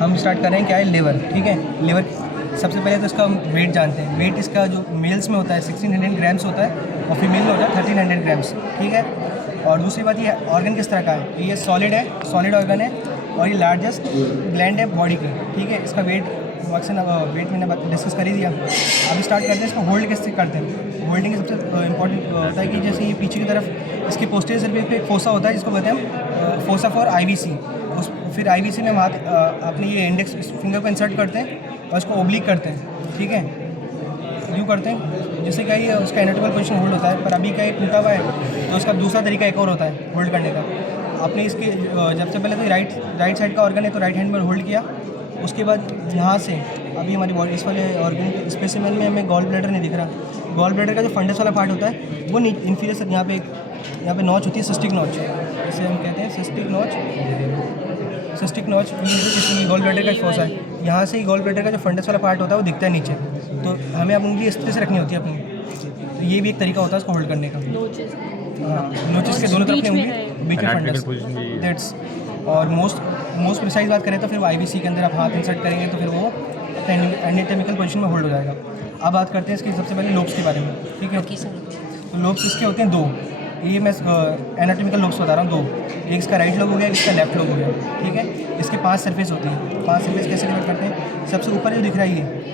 हम स्टार्ट कर रहे हैं क्या है लिवर, ठीक है। लिवर सबसे पहले तो इसका वेट जानते हैं। वेट इसका जो मेल्स में होता है 1600 ग्राम्स होता है और फीमेल में होता है 1300 ग्राम्स, ठीक है। और दूसरी बात ये ऑर्गन किस तरह का है, ये सॉलिड है, सॉलिड ऑर्गन है और ये लार्जेस्ट ग्लैंड है बॉडी की, ठीक है। इसका वेट वेट मैंने डिस्कस कर ही दिया। अभी स्टार्ट करते हैं इसको होल्ड कैसे करते हैं। होल्डिंग सबसे इंपॉर्टेंट होता है कि जैसे ये पीछे की तरफ इसके पोस्टीरियर सर्फेस पे एक फोसा होता है जिसको कहते हैं फोसा फॉर आईवीसी। फिर आईवीसी में हम हाथ अपने ये इंडेक्स फिंगर को इंसर्ट करते हैं और इसको ओब्लिक करते हैं, ठीक है। यूँ करते हैं जैसे क्या ये उसका एनाटॉमिकल पोजीशन होल्ड होता है, पर अभी क्या ये टूटा हुआ है तो उसका दूसरा तरीका एक और होता है होल्ड करने का। आपने इसके जब से पहले तो राइट साइड का ऑर्गन है तो राइट हैंड में होल्ड किया। उसके बाद यहाँ से अभी हमारी बॉडी इस वाले ऑर्गन के स्पेसिमेन में हमें गॉल ब्लैडर नहीं दिख रहा। गॉल ब्लैडर का जो फंडस वाला पार्ट होता है वो इन्फीरियर से यहाँ पे नॉच होती है, सिस्टिक नॉच, इसे हम कहते हैं सिस्टिक नॉच। इसलिए गॉल ब्लैडर का फोसा है। यहाँ से ही गॉल ब्लैडर का जो फंडस वाला पार्ट होता है वो दिखता है नीचे, तो हमें अब उंगली इस तरह से रखनी होती है अपनी। तो ये भी एक तरीका होता है इसको होल्ड करने का। नोचेस के दोनों तरफ उंगली, बीच में फंडस, दैट्स। और मोस्ट प्रिसाइज बात करें तो फिर आईवीसी के अंदर आप हाथ इंसर्ट करेंगे तो फिर वो एनाटॉमिकल पोजीशन में होल्ड हो जाएगा। अब बात करते हैं इसकी सबसे पहले लोब्स के बारे में, ठीक है। तो लोब्स इसके होते हैं दो, ये मैं एनाटॉमिकल लोब्स बता रहा हूँ दो। एक इसका राइट लोब हो गया, इसका लेफ्ट लोब हो गया, ठीक है। इसके 5 सरफेस होती हैं। 5 सरफेस कैसे डिवाइड करते हैं, सबसे ऊपर जो दिख रहा है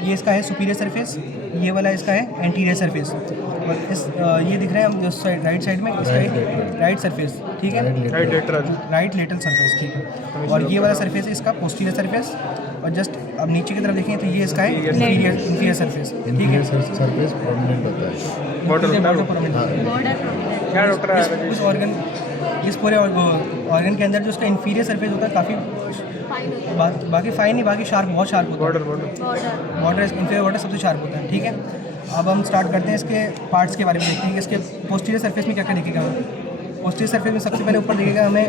ये इसका है सुपीरियर सरफेस, ये वाला इसका है एंटीरियर सरफेस, और इस ये दिख रहा है हम जो राइट साइड में इसका है राइट सरफेस, ठीक है, राइट लेटरल सरफेस, ठीक है। और ये वाला सरफेस है इसका पोस्टीरियर सरफेस, और जस्ट अब नीचे की तरफ देखें तो ये इसका है इंफीरियर सरफेस, ठीक है। सरफेस प्रोमिनेंट होता है, इस ऑर्गन इस पूरे ऑर्गन के अंदर जो उसका इंफीरियर सरफेस होता है काफ़ी बाकी फाइन नहीं, बाकी शार्प, बहुत शार्प होता है। बॉर्डर इंफीरियर बॉर्डर सबसे शार्प होता है, ठीक है। अब हम स्टार्ट करते हैं इसके पार्ट्स के बारे में, देखते हैं कि इसके पोस्टीरियर सरफेस में क्या क्या दिखेगा हमें। पोस्टीरियर सरफेस में सबसे पहले ऊपर दिखेगा हमें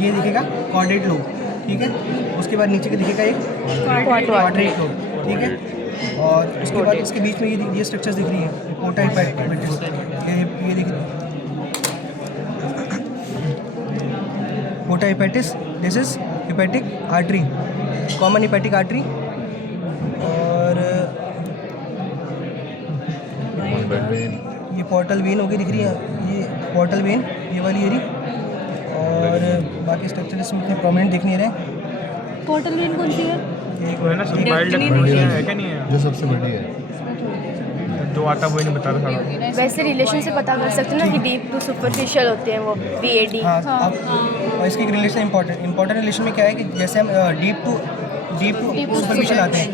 ये दिखेगा कॉर्डेट लोब, ठीक है। उसके बाद नीचे के दिखेगा एक क्वाड्रेट लोब, ठीक है। और उसके बाद इसके बीच में ये स्ट्रक्चर्स दिख रही हैं, पोर्टा हेपेटिस, ये दिख रही है porta hepatis, this is hepatic artery, common hepatic artery. और ये पोर्टल वेन होगी दिख रही है, ये पोर्टल वेन, ये वाली एरी। और बाकी स्ट्रक्चर इसमें इतने प्रोमिनेंट दिख नहीं रहे। पोर्टल वेन कौन सी है? जो सबसे बड़ी है, तो आता वो नहीं बता रहा था। वैसे रिलेशन से पता कर सकते हैं ना कि डीप टू सुपरफिशियल होते हैं वो बीएडी। हाँ, और इसकी एक रिलेशन इंपॉर्टेंट रिलेशन में क्या है कि जैसे हम डीप टू सुपरफिशियल आते हैं,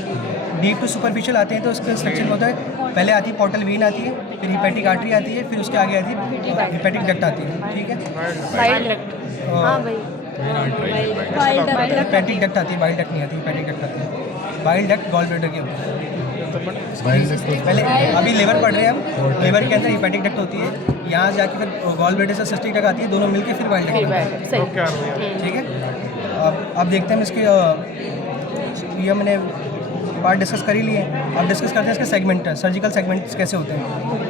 डीप टू सुपरफिशियल आते हैं तो उसका स्ट्रक्चर होता है, पहले आती है पोर्टल वेन आती है, फिर हेपेटिक आर्टरी आती है, फिर उसके आगे आती है हेपेटिक डक्ट आती है, ठीक है। बाइल डक्ट, हाँ भाई, हेपेटिक डक्ट आती है, बाइल डक्ट नहीं आती, हेपेटिक डक्ट आती है। बाइल डक्ट गॉल ब्लैडर की होती है। पहले अभी लिवर पढ़ रहे हैं हम, लिवर के अंदर हेपेटिक डक्ट होती है, यहाँ जाके फिर गॉल ब्लैडर से सिस्टिक डक्ट आती है, दोनों मिलके फिर बाइल डक्ट आती है, ठीक है। अब देखते हैं हम इसके ये मैंने पार्ट डिस्कस कर ही लिए। अब डिस्कस करते हैं इसके सेगमेंट, सर्जिकल सेगमेंट्स कैसे होते हैं।